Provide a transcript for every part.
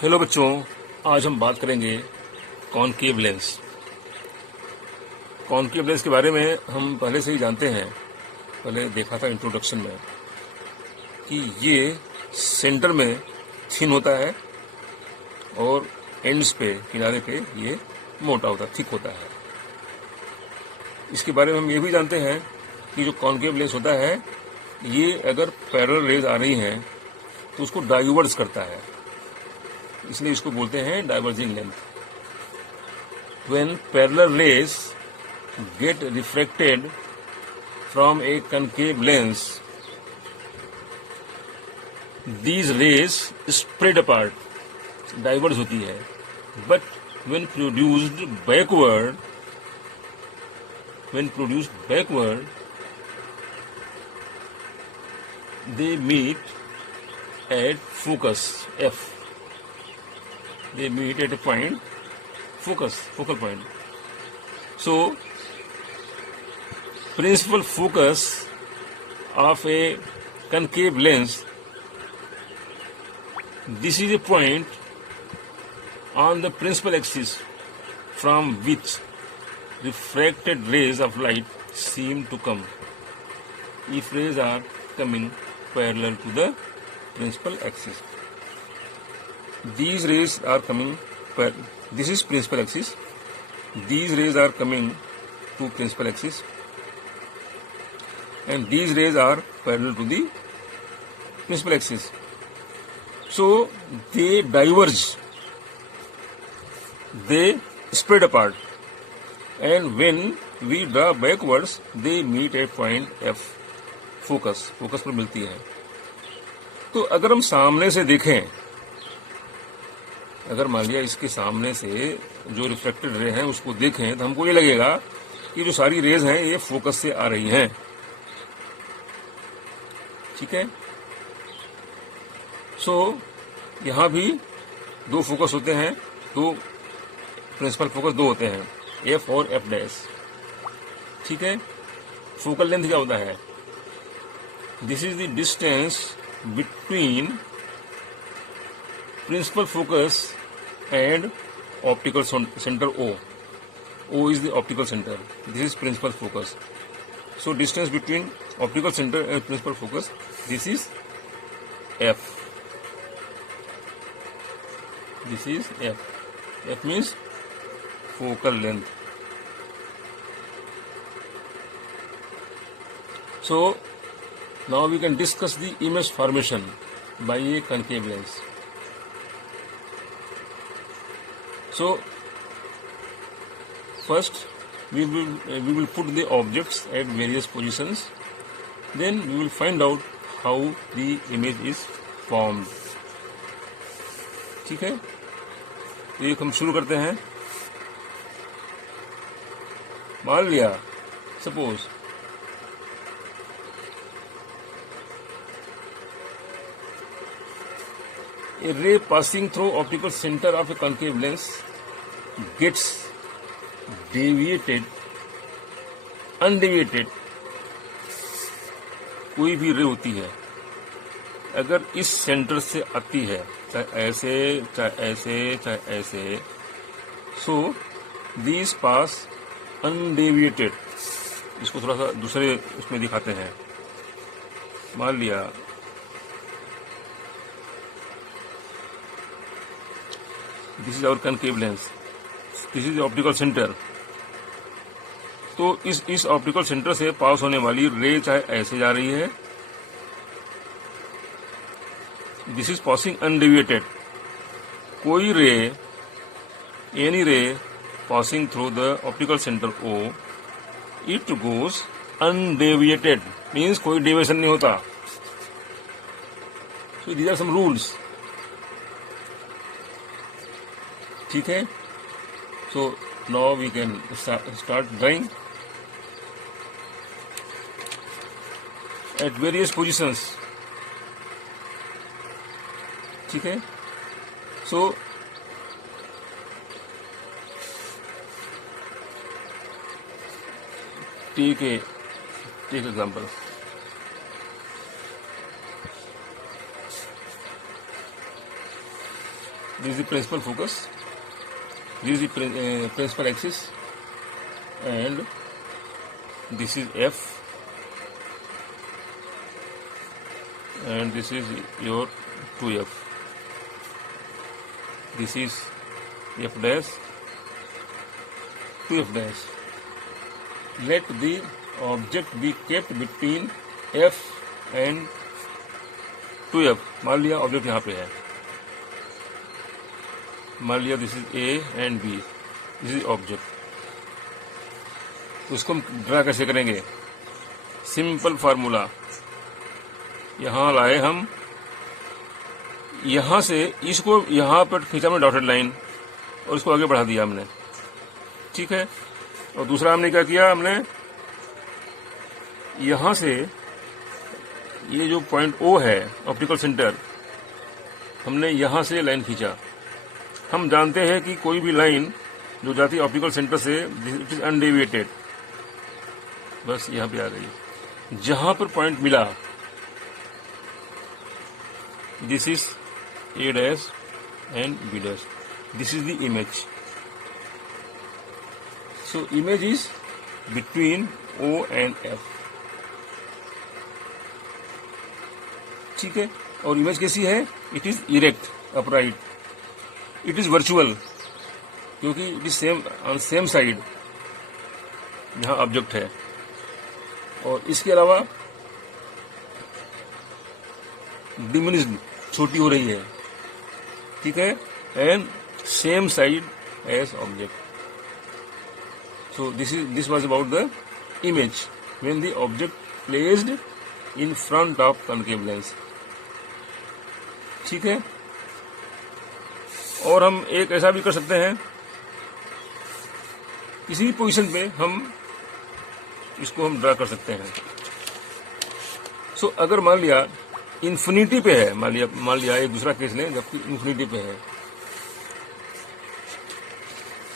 Hello बच्चों, आज हम बात करेंगे कॉनकेव लेंस। कॉनकेव लेंस के बारे में हम पहले से ही जानते हैं, पहले देखा था इंट्रोडक्शन में कि ये सेंटर में थिन होता है और एंड्स पे, किनारे पे ये मोटा होता है, थिक होता है। इसके बारे में हम ये भी जानते हैं कि जो कॉनकेव लेंस होता है ये अगर पैरेलल रेज आ रही हैं तो उसको डाइवर्स करता है, इसलिए इसको बोलते हैं diverging length. When parallel rays get refracted from a concave lens, these rays spread apart, diverge होती है, but when produced backward, they meet at focus F. They meet at a point focal point. So, principal focus of a concave lens, this is a point on the principal axis from which refracted rays of light seem to come if rays are coming parallel to the principal axis. These rays are coming this is principal axis. These rays are coming to principal axis, and these rays are parallel to the principal axis. So they diverge, they spread apart, and when we draw backwards, they meet at point F. Focus पर मिलती है। तो अगर हम सामने से देखें, अगर मान लिया इसके सामने से जो रिफ्लेक्टेड रे हैं उसको देखें तो हमको ये लगेगा कि जो सारी रेज हैं ये फोकस से आ रही हैं। ठीक है। सो यहाँ भी दो फोकस होते हैं, दो प्रिंसिपल फोकस दो होते हैं, एफ और एफ डैश। ठीक है। फोकल लेंथ क्या होता है? This is the distance between principal focus and optical center O. O is the optical center. This is principal focus. So distance between optical center and principal focus, this is F. This is F. F means focal length. So now we can discuss the image formation by a concave lens. So first we will put the objects at various positions, then we will find out how the image is formed. ठीक है। एक हम शुरू करते हैं। मान लिया suppose a ray passing through optical center of a concave lens gets undeviated, कोई भी रे होती है अगर इस सेंटर से आती है, चाहे ऐसे चाहे ऐसे चाहे ऐसे, सो दिस पास अनडेविएटेड। इसको थोड़ा सा दूसरे उसमें दिखाते हैं। मान लिया this is our concave lens, this is optical centre. तो इस ऑप्टिकल सेंटर से पास होने वाली रे चाहे ऐसे जा रही है, दिस इज पासिंग अनडेविएटेड। कोई ray, any ray passing through the optical centre O, it goes undeviated, means कोई डेविएशन नहीं होता। So these are some rules. ठीक है। So now we can start drawing at various positions. ठीक है। So take example. This is the principal focus. This is the principal axis, and this is F, and this is your 2F. This is F dash, 2F dash. Let the object be kept between F and 2F. मान लिया object यहाँ पे है, मान लिया this is A and B, this is object. तो इसको हम ड्रा कैसे करेंगे? Simple formula. यहाँ लाए हम, यहाँ से इसको यहाँ पर खींचा हमने डॉटेड लाइन और इसको आगे बढ़ा दिया हमने, ठीक है. और दूसरा हमने क्या किया, हमने यहाँ से ये जो पॉइंट O है ऑप्टिकल सेंटर, हमने यहाँ से लाइन खींचा. हम जानते हैं कि कोई भी लाइन जो जाती है ऑप्टिकल सेंटर से, इट इज अनडेविएटेड. बस यहाँ पे आ गई. जहां पर पॉइंट मिला, this is A dash and B dash. This is the image. So image is between O and F. ठीक है. और इमेज कैसी है? It is erect, upright. It is virtual, क्योंकि it is same on same side जहां object है. और इसके अलावा डिमिनिश्ड, छोटी हो रही है, ठीक है. And same side as object. So this was about the image when the object placed in front of concave lens. ठीक है. और हम एक ऐसा भी कर सकते हैं, किसी भी पोजीशन पे हम इसको हम ड्रा कर सकते हैं. सो अगर मान लिया इन्फिनिटी पे है, मान लिया एक दूसरा केस लें जबकि इन्फिनिटी पे है.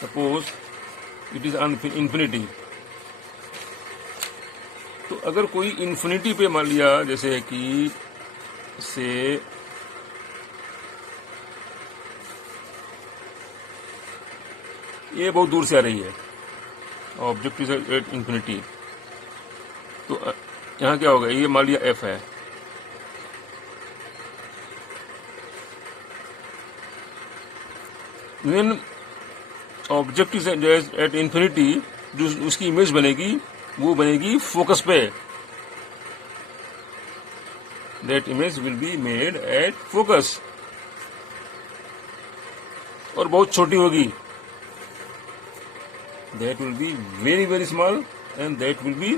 Suppose it is on infinity. तो अगर कोई इन्फिनिटी पे मान लिया, जैसे कि से ये बहुत दूर से आ रही है, ऑब्जेक्ट इज एट इन्फिनिटी, तो यहाँ क्या होगा? ये मान लिया F है. When object is at infinity, जो उसकी इमेज बनेगी वो बनेगी फोकस पे. That image will be made at focus, और बहुत छोटी होगी. That will be very very small, and that will be.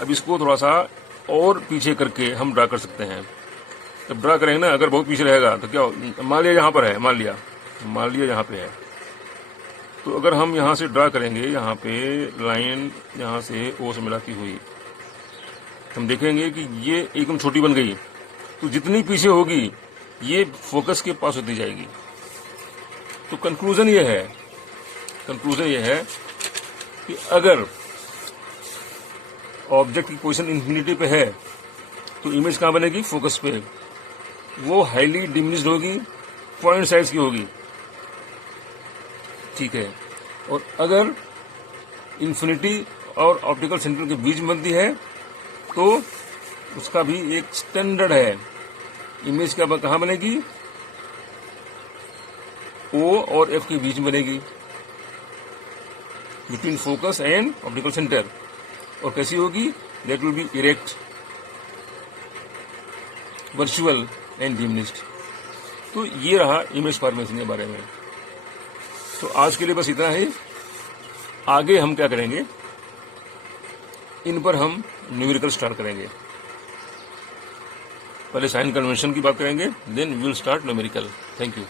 अब इसको थोड़ा सा और पीछे करके हम ड्रा कर सकते हैं. जब ड्रा करेंगे ना, अगर बहुत पीछे रहेगा तो क्या, मान लिया यहाँ पर है, मान लिया यहाँ पे है, तो अगर हम यहाँ से ड्रा करेंगे, यहाँ पे लाइन यहाँ से O से मिलाती हुई, हम देखेंगे कि ये एकदम छोटी बन गई. तो जितनी पीछे होगी ये फोकस के पास होती जाएगी. तो कंक्लूजन ये है कि अगर ऑब्जेक्ट की पोजीशन इन्फिनिटी पे है तो इमेज कहाँ बनेगी? फोकस पे. वो हाईली डिमिनिश्ड होगी, पॉइंट साइज की होगी, ठीक है. और अगर इन्फिनिटी और ऑप्टिकल सेंटर के बीच में बनती है तो उसका भी एक स्टैंडर्ड है. इमेज कहाँ बनेगी? O और F के बीच में बनेगी, between focus and optical centre. और कैसी होगी? That will be erect, virtual and diminished. तो ये रहा इमेज फॉर्मेशन के बारे में. तो आज के लिए बस इतना ही. आगे हम क्या करेंगे, इन पर हम न्यूमेरिकल स्टार्ट करेंगे. पहले साइन कन्वेंशन की बात करेंगे, then we will start numerical. Thank you.